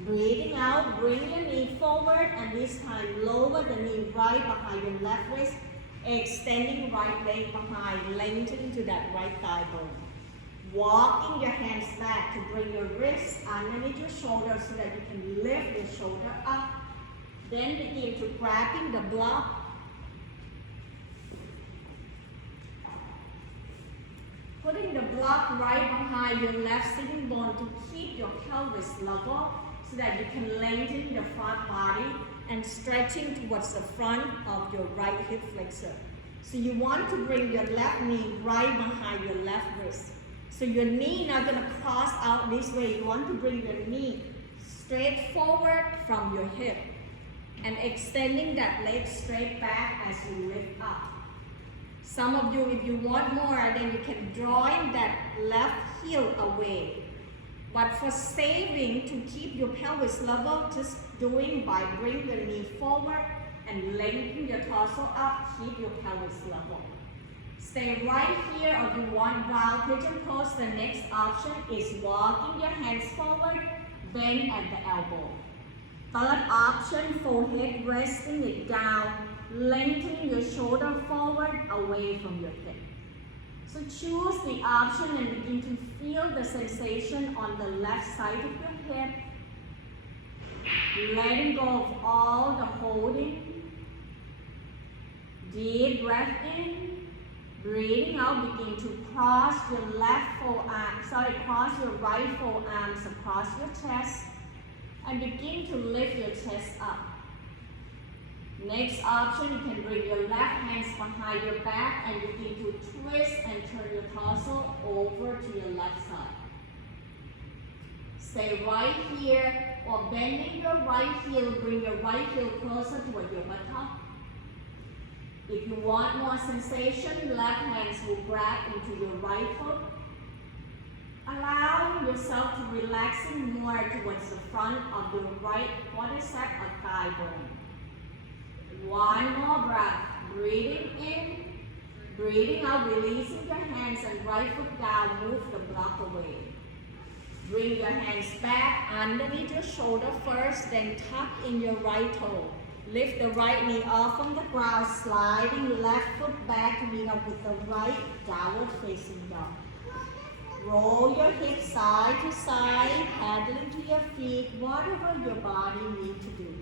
Breathing out, bring your knee forward and this time lower the knee right behind your left wrist, extending right leg behind, lengthening to that right thigh bone. Walking your hands back to bring your wrists underneath your shoulders so that you can lift your shoulder up. Then begin to grabbing the block. Putting the block right behind your left sitting bone to keep your pelvis level so that you can lengthen your front body and stretching towards the front of your right hip flexor. So you want to bring your left knee right behind your left wrist. So your knee not going to cross out this way. You want to bring your knee straight forward from your hip and extending that leg straight back as you lift up. Some of you, if you want more, then you can draw in that left heel away. But for saving, to keep your pelvis level, just doing by bring the knee forward and lengthen your torso up, keep your pelvis level. Stay right here, or if you want bow pigeon pose, the next option is walking your hands forward, bend at the elbow. Third option, forehead resting it down, lengthening your shoulder forward away from your hip. So choose the option and begin to feel the sensation on the left side of your hip. Letting go of all the holding. Deep breath in. Breathing out, begin to cross your cross your right forearms across your chest and begin to lift your chest up. Next option, you can bring your left hands behind your back and begin to twist and turn your torso over to your left side. Stay right here or bending your right heel, bring your right heel closer toward your buttock. If you want more sensation, left hands will grab into your right foot. Allowing yourself to relaxing more towards the front of the right quadricep or thigh bone. One more breath. Breathing in, breathing out, releasing your hands and right foot down, move the block away. Bring your hands back underneath your shoulder first, then tuck in your right toe. Lift the right knee off from the ground, sliding left foot back to meet up with the right downward facing dog. Roll your hips side to side, paddling to your feet, whatever your body needs to do.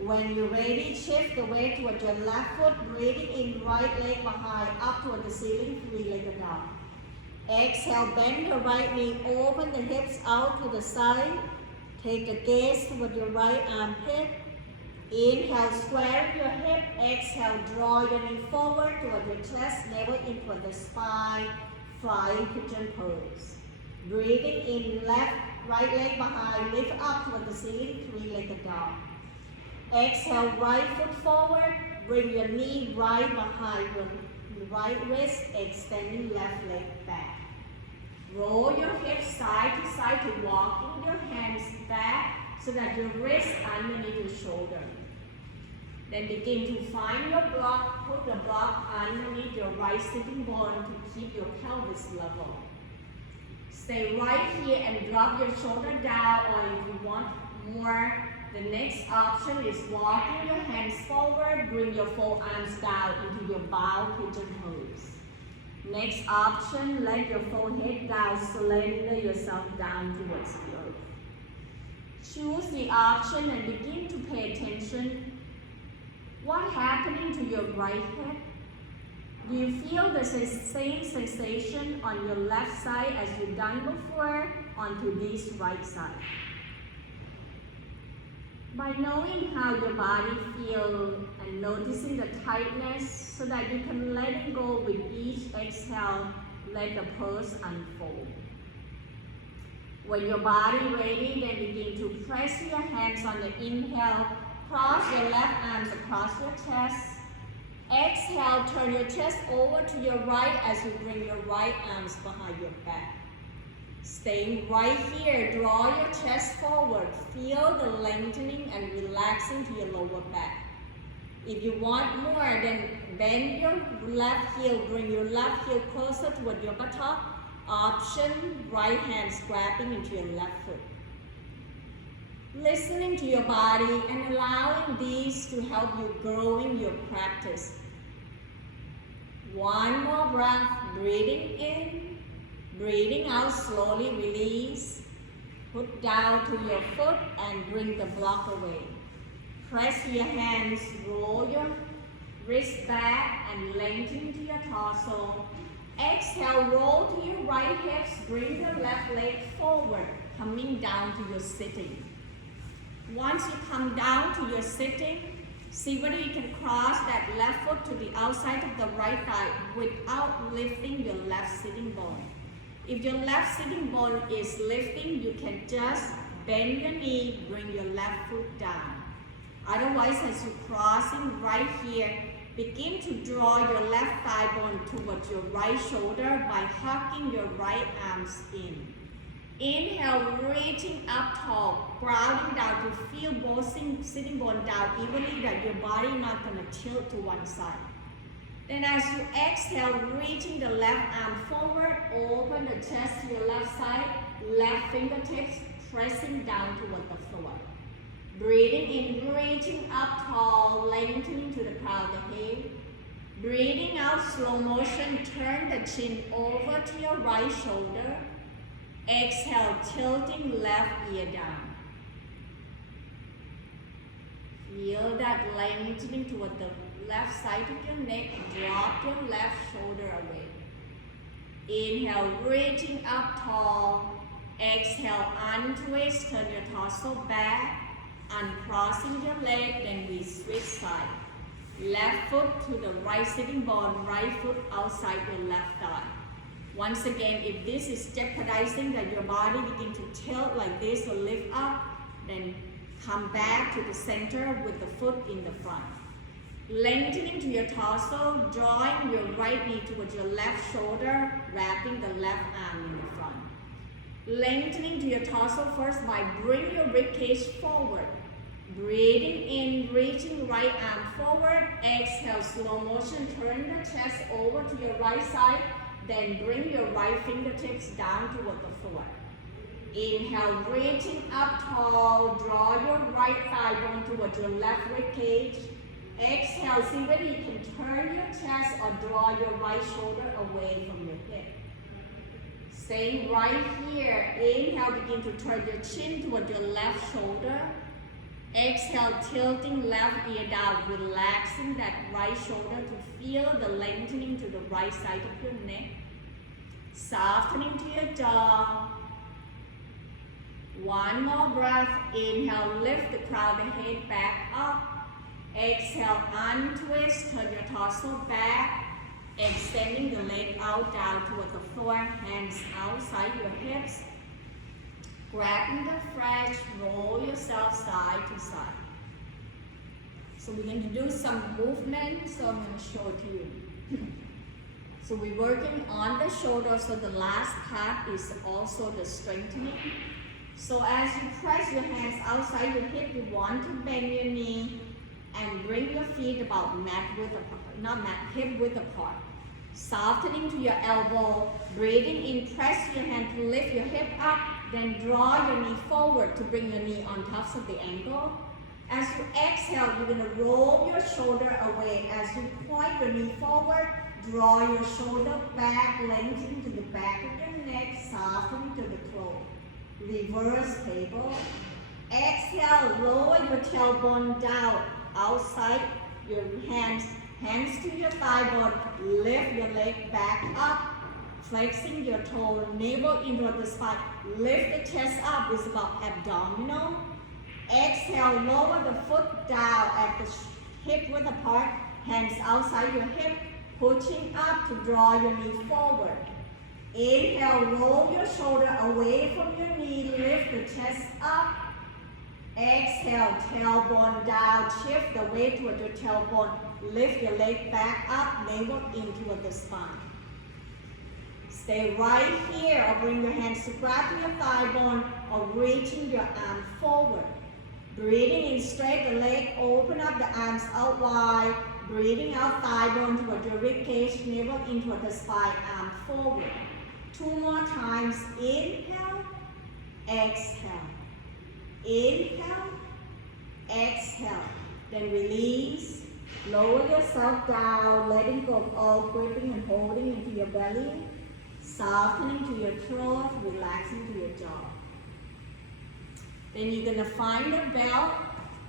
When you're ready, shift the weight toward your left foot, breathing in right leg behind, up toward the ceiling, three-legged dog. Exhale, bend the right knee, open the hips out to the side. Take the gaze toward your right armpit. Inhale, square your hip. Exhale, draw your knee forward toward your chest, navel in toward the spine, flying pigeon pose. Breathing in right leg behind, lift up toward the ceiling, three-legged dog. Exhale, right foot forward, bring your knee right behind your right wrist, extending left leg back. Roll your hips side to side to walking your hands back so that your wrists underneath your shoulder. Then begin to find your block, put the block underneath your right sitting bone to keep your pelvis level. Stay right here and drop your shoulder down, or if you want more, the next option is walking your hands forward, bring your forearms down into your bow pigeon pose. Next option, let your forehead down, slender yourself down towards the earth. Choose the option and begin to pay attention. What's happening to your right hip? Do you feel the same sensation on your left side as you've done before onto this right side? By knowing how your body feels and noticing the tightness so that you can let it go with each exhale, let the pose unfold. When your body ready, then begin to press your hands on the inhale, cross your left arms across your chest. Exhale, turn your chest over to your right as you bring your right arms behind your back. Staying right here, draw your chest forward. Feel the lengthening and relaxing to your lower back. If you want more, then bend your left heel, bring your left heel closer toward your buttock. Option, right hand grabbing into your left foot. Listening to your body and allowing these to help you grow in your practice. One more breath, breathing in, breathing out, slowly release. Put down to your foot and bring the block away. Press your hands, roll your wrist back and lengthen to your torso. Exhale, roll to your right hips, bring the left leg forward, coming down to your sitting. Once you come down to your sitting, see whether you can cross that left foot to the outside of the right thigh without lifting your left sitting bone. If your left sitting bone is lifting, you can just bend your knee, bring your left foot down. Otherwise, as you're crossing right here, begin to draw your left thigh bone towards your right shoulder by hugging your right arms in. Inhale, reaching up tall, grounding down to feel both sitting bone down evenly, that your body not going to tilt to one side. Then as you exhale, reaching the left arm forward, open the chest to your left side, left fingertips pressing down toward the floor. Breathing in, reaching up tall, lengthening to the crown of the head. Breathing out, slow motion, turn the chin over to your right shoulder. Exhale, tilting left ear down. Feel that lengthening toward the left side of your neck. Drop your left shoulder away. Inhale, reaching up tall. Exhale, untwist, turn your torso back. Uncrossing your leg, then we switch side. Left foot to the right sitting bone, right foot outside your left thigh. Once again, if this is jeopardizing that your body begin to tilt like this or lift up, then come back to the center with the foot in the front. Lengthening to your torso, drawing your right knee towards your left shoulder, wrapping the left arm in the front. Lengthening to your torso first by bring your rib cage forward. Breathing in, reaching right arm forward. Exhale, slow motion, turn the chest over to your right side. Then bring your right fingertips down toward the floor. Inhale, reaching up tall. Draw your right thigh bone towards your left rib cage. Exhale, see whether you can turn your chest or draw your right shoulder away from your hip. Staying right here. Inhale, begin to turn your chin toward your left shoulder. Exhale, tilting left ear down, relaxing that right shoulder to feel the lengthening to the right side of your neck. Softening to your jaw. One more breath. Inhale, lift the crown of the head back up. Exhale, untwist, turn your torso back. Extending the leg out down toward the floor, hands outside your hips. Grabbing the flesh, roll yourself side to side. So we're going to do some movement, so I'm going to show it to you. So we're working on the shoulder, so the last part is also the strengthening. So as you press your hands outside your hip, you want to bend your knee and bring your feet about mat width apart, not mat, hip width apart. Softening to your elbow, breathing in, press your hand to lift your hip up, then draw your knee forward to bring your knee on top of the ankle. As you exhale, you're going to roll your shoulder away. As you point your knee forward, draw your shoulder back, lengthening to the back of your neck, softening to the throat. Reverse table. Exhale, lower your tailbone down, outside your hands to your thigh bone, lift your leg back up, flexing your toe, navel into the spine, lift the chest up, is about abdominal. Exhale, lower the foot down at the hip width apart, hands outside your hip, pushing up to draw your knee forward. Inhale, roll your shoulder away from your knee, lift the chest up. Exhale, tailbone down, shift the weight toward your tailbone, lift your leg back up, navel into the spine. Stay right here or bring your hands to grab your thigh bone or reaching your arm forward. Breathing in, straight the leg, open up the arms out wide. Breathing out, thigh bone toward your rib cage, navel into the spine, arm forward. 2 more times. Inhale, exhale. Inhale, exhale. Then release. Lower yourself down, letting go of all gripping and holding into your belly, softening to your throat, relaxing to your jaw. Then you're going to find a belt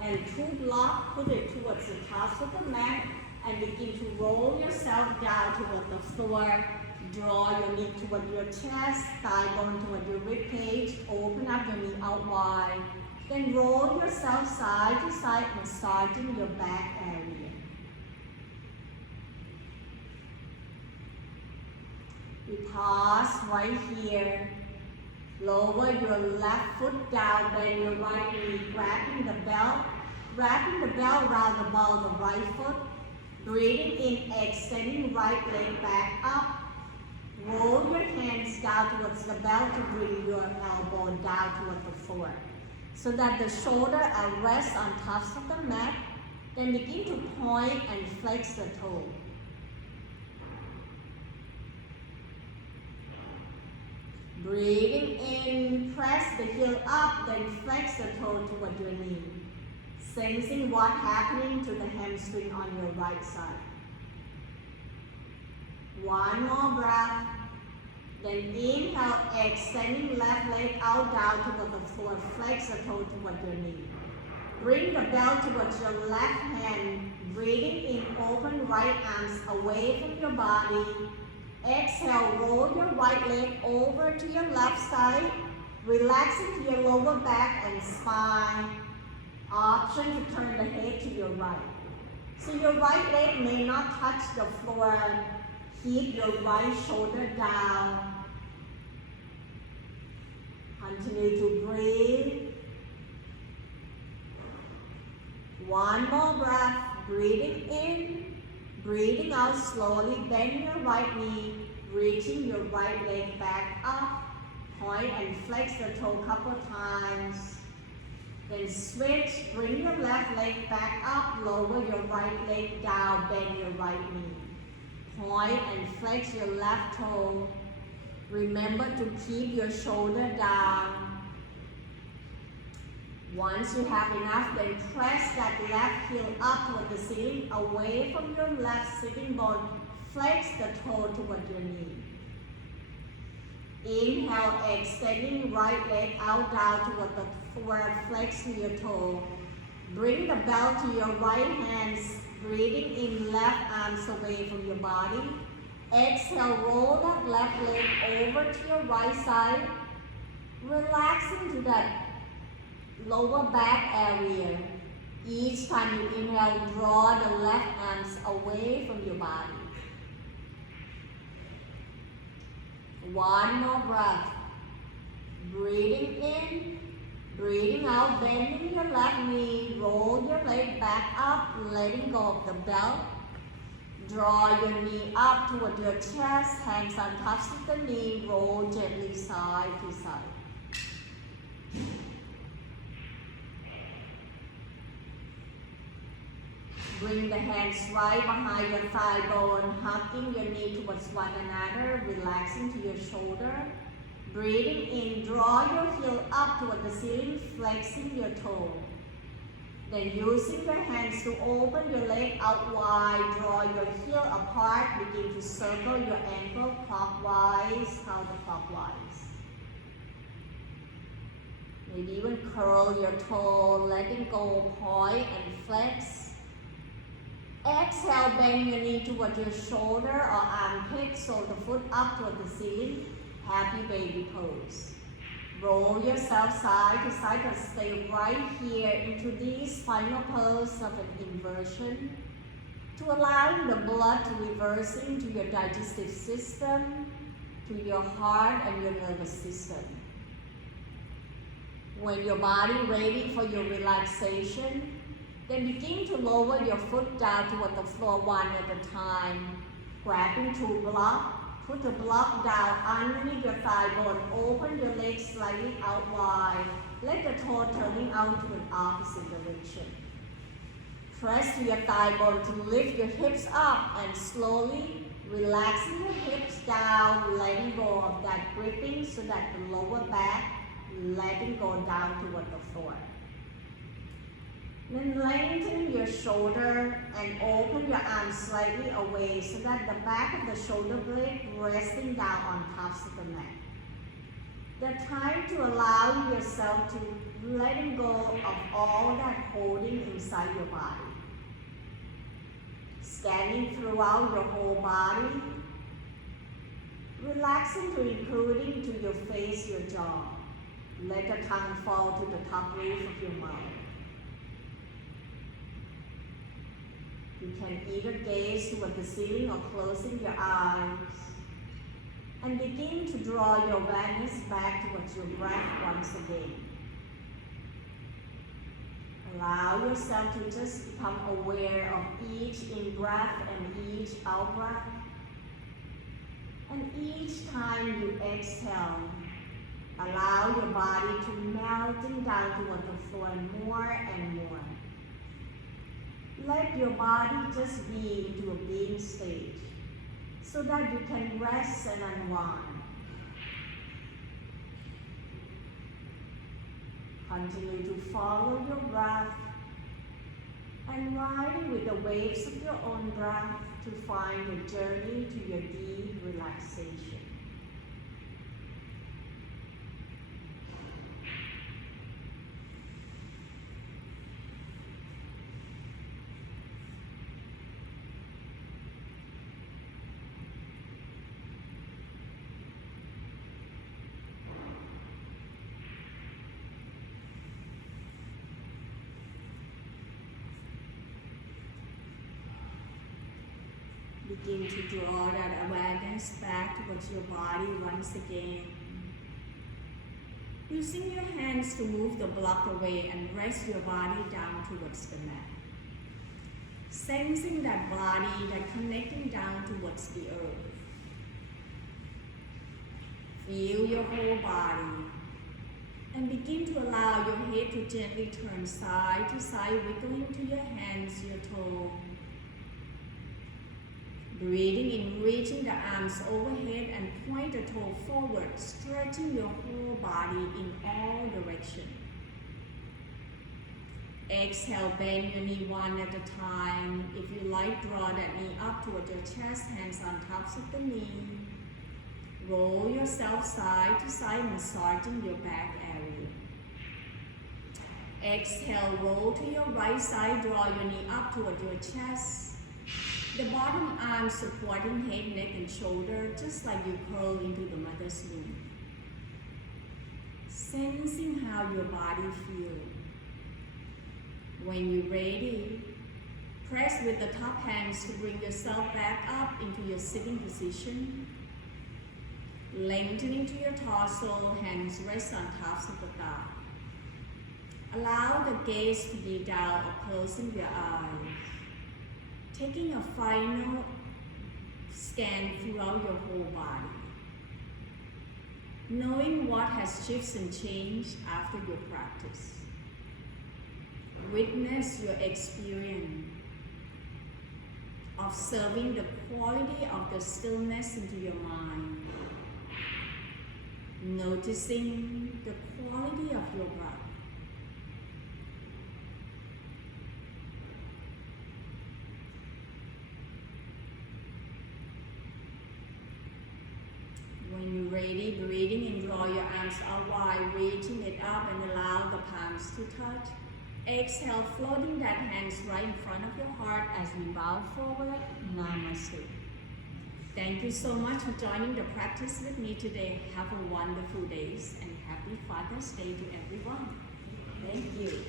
and 2 blocks, put it towards the top of the mat, and begin to roll yourself down toward the floor. Draw your knee toward your chest, thigh bone toward your rib cage, open up your knee out wide. Then roll yourself side to side, massaging your back area. We pause right here. Lower your left foot down, bend your right knee, grabbing the belt. Wrapping the belt around the ball of the right foot. Breathing in, extending right leg back up. Roll your hands down towards the belt to bring your elbow down toward the floor, so that the shoulder are rest on top of the mat. Then begin to point and flex the toe. Breathing in, press the heel up, then flex the toe toward your knee. Sensing what's happening to the hamstring on your right side. One more breath. Then inhale, extending left leg out down toward the floor. Flex the toe toward your knee. Bring the belt towards your left hand. Breathing in, open right arms away from your body. Exhale, roll your right leg over to your left side. Relaxing to your lower back and spine. Option to turn the head to your right. So your right leg may not touch the floor. Keep your right shoulder down. Continue to breathe. One more breath. Breathing in, breathing out slowly. Bend your right knee, reaching your right leg back up. Point and flex the toe a couple times. Then switch, bring your left leg back up, lower your right leg down, bend your right knee. Point and flex your left toe. Remember to keep your shoulder down. Once you have enough, then press that left heel up toward the ceiling, away from your left sitting bone. Flex the toe toward your knee. Inhale, extending right leg out down toward the floor, flexing your toe. Bring the belt to your right hands, breathing in, left arms away from your body. Exhale, roll that left leg over to your right side, relaxing to that lower back area. Each time you inhale, draw the left arms away from your body. One more breath. Breathing in, breathing out, bending your left knee, roll your leg back up, letting go of the belt. Draw your knee up toward your chest, hands on top of the knee, roll gently side to side. Bring the hands right behind your thigh bone, hugging your knee towards one another, relaxing to your shoulder. Breathing in, draw your heel up toward the ceiling, flexing your toe. Then using your hands to open your leg out wide, draw your heel apart, begin to circle your ankle clockwise, counterclockwise. Maybe even curl your toe, letting go, point and flex. Exhale, bend your knee toward your shoulder or armpit, so the foot up toward the ceiling. Happy baby pose. Roll yourself side to side and stay right here into this final pose of an inversion to allow the blood to reverse into your digestive system, to your heart and your nervous system. When your body ready for your relaxation, then begin to lower your foot down toward the floor one at a time, grabbing 2 blocks. Put the block down underneath your thigh bone. Open your legs slightly out wide. Let the toe turning out to an opposite direction. Press to your thigh bone to lift your hips up and slowly relaxing your hips down, letting go of that gripping so that the lower back letting go down toward the floor. Then lengthen your shoulder and open your arms slightly away so that the back of the shoulder blade resting down on tops of the neck. The time to allow yourself to letting go of all that holding inside your body. Scanning throughout your whole body, relaxing to including to your face, your jaw. Let the tongue fall to the top roof of your mouth. You can either gaze toward the ceiling or closing your eyes and begin to draw your awareness back towards your breath once again. Allow yourself to just become aware of each in-breath and each out-breath. And each time you exhale, allow your body to melting down toward the floor more and more. Let your body just be into a being state so that you can rest and unwind. Continue to follow your breath and ride with the waves of your own breath to find your journey to your deep relaxation. Begin to draw that awareness back towards your body once again. Using your hands to move the block away and rest your body down towards the mat. Sensing that body, that connecting down towards the earth. Feel your whole body and begin to allow your head to gently turn side to side, wiggling to your hands, your toes. Breathing in, reaching the arms overhead and point the toe forward, stretching your whole body in all directions. Exhale, bend your knee one at a time. If you like, draw that knee up toward your chest, hands on tops of the knee. Roll yourself side to side, massaging your back area. Exhale, roll to your right side, draw your knee up toward your chest. The bottom arm supporting head, neck, and shoulder, just like you curl into the mother's womb. Sensing how your body feels. When you're ready, press with the top hands to bring yourself back up into your sitting position. Lengthening to your torso, hands rest on tops of the thigh. Allow the gaze to be down or closing your eyes. Taking a final scan throughout your whole body. Knowing what has shifted and changed after your practice. Witness your experience. Observing the quality of the stillness into your mind. Noticing the quality of your breath. When you're ready, breathing in, draw your arms out wide, reaching it up and allow the palms to touch. Exhale, floating that hands right in front of your heart as we bow forward. Namaste. Thank you so much for joining the practice with me today. Have a wonderful day and happy Father's Day to everyone. Thank you.